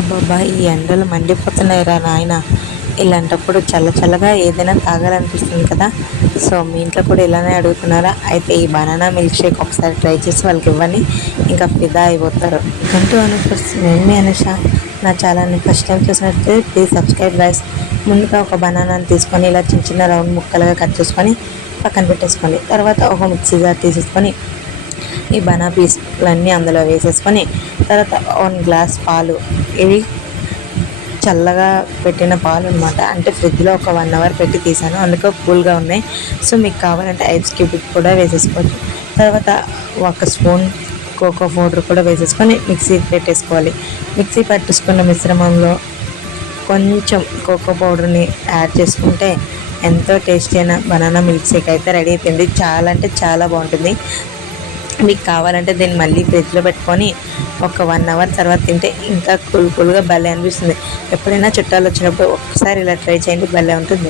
అబ్బాబా ఈ ఎండలు మండిపోతున్నాయి రా నాయన. ఇలాంటప్పుడు చల్ల చల్లగా ఏదైనా తాగాలనిపిస్తుంది కదా. సో మీ ఇంట్లో కూడా ఇలానే అడుగుతున్నారా? అయితే ఈ బనానా మిల్క్ షేక్ ఒకసారి ట్రై చేసి వాళ్ళకి ఇవ్వండి. ఇంకా ఫిదా అయిపోతారు. అంటూ అనిపిస్తుంది నేను మీ అనుష? నా ఛానల్ని ఫస్ట్ టైం చూసినట్లయితే ప్లీజ్ సబ్స్క్రైబ్ గైస్. ముందుగా ఒక బనానాని తీసుకొని ఇలా చిన్న చిన్న రౌండ్ ముక్కలుగా కట్ చేసుకొని పక్కన పెట్టేసుకోండి. తర్వాత ఒక మిక్సీ జార్ తీసేసుకొని ఈ బనా పీస్లన్నీ అందులో వేసేసుకొని తర్వాత వన్ గ్లాస్ పాలు. ఇవి చల్లగా పెట్టిన పాలు అనమాట అంటే ఫ్రిడ్జ్లో ఒక వన్ అవర్ పెట్టి తీసాను. అందుకే కూల్గా ఉన్నాయి. సో మీకు కావాలంటే ఐస్ క్యూబ్ కూడా వేసేసుకోవచ్చు. తర్వాత ఒక స్పూన్ కోకో పౌడర్ కూడా వేసేసుకొని మిక్సీ పెట్టేసుకోవాలి. మిక్సీ పట్టేసుకున్న మిశ్రమంలో కొంచెం కోకో పౌడర్ని యాడ్ చేసుకుంటే ఎంతో టేస్టీ అయిన బనానా మిల్క్ షేక్ అయితే రెడీ అయిపోయింది. చాలా అంటే చాలా బాగుంటుంది. మీకు కావాలంటే దీన్ని మళ్ళీ ఫ్రిడ్జ్లో పెట్టుకొని ఒక వన్ అవర్ తర్వాత తింటే ఇంకా కూల్ కూల్గా భలే అనిపిస్తుంది. ఎప్పుడైనా చుట్టాలు వచ్చినప్పుడు ఒకసారి ఇలా ట్రై చేయండి భలే ఉంటుంది.